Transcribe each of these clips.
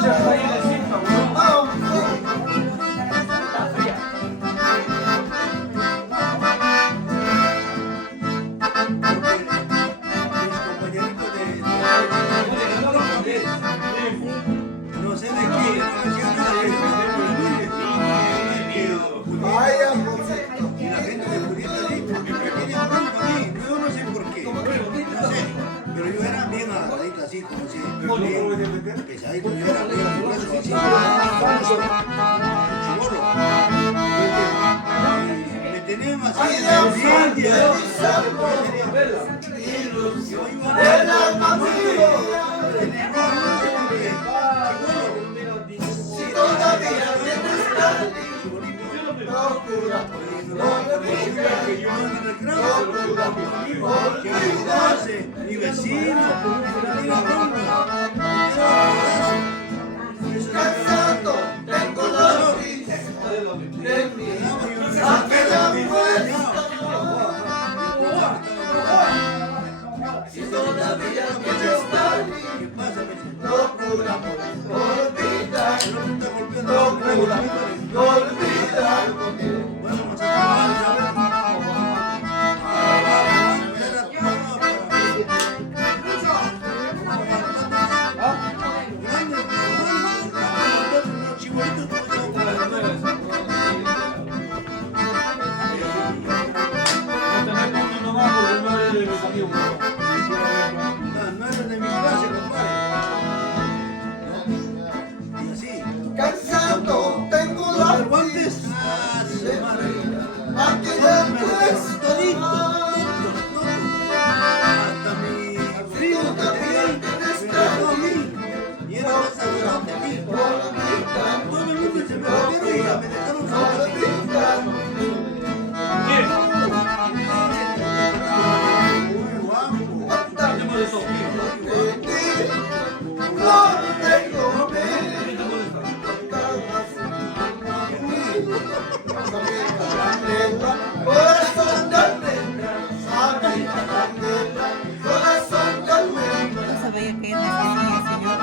No sé de qué, no decía nada de eso. Y la gente de Julieta dice, porque me tiene bronca a mí, yo no sé por qué, no sé, pero yo era bien agarradito así, como si, bien pesadito, yo era bien grueso así, chibolo. Me tenían así, bien, yo iba a mi vecino, Cansado, tengo la risa de mí. Aquella muestra, si todavía quieres estar, procura olvidar, procura olvidar. Cansado, tengo la risa de mí. Aquella muestra, hasta mi frío y era más agradable de mí. Todo el mundo se me volvieron y me dejaron solo así. Muy guapo. Corazón de almendra, corazón de almendra. No sabía que él decía, señor.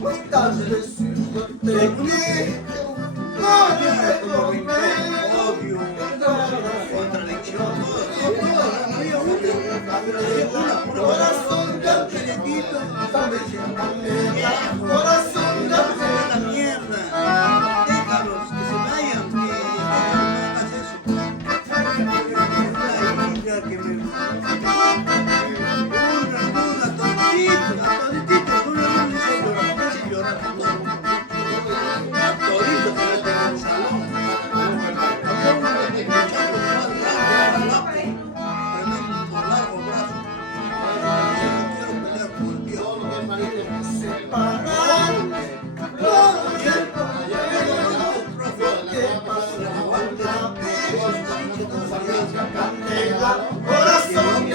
¿Cuántas veces yo te dije, no me Obvio, contradicción, todo, no había una corazón de almendra, corazón de almendra. la mierda, déjalos que se vayan, que no hagas eso. Ya que me una toditito, una no les hace llorar, a todito que meten en el salón. Largo brazo. Quiero pelear por Dios. Separarme, no quiero corazón de almendra, corazón de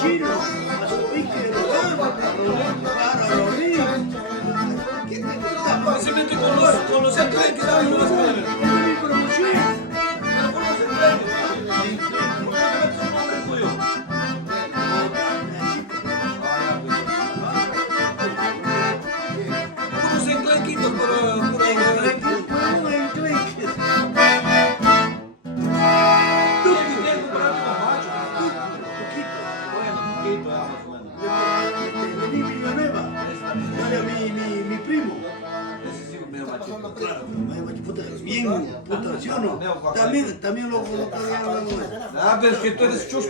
Chino, a su pique de puta, ¿sí o no? También lo colocaría luego. Ah, pero es que tú eres chusco.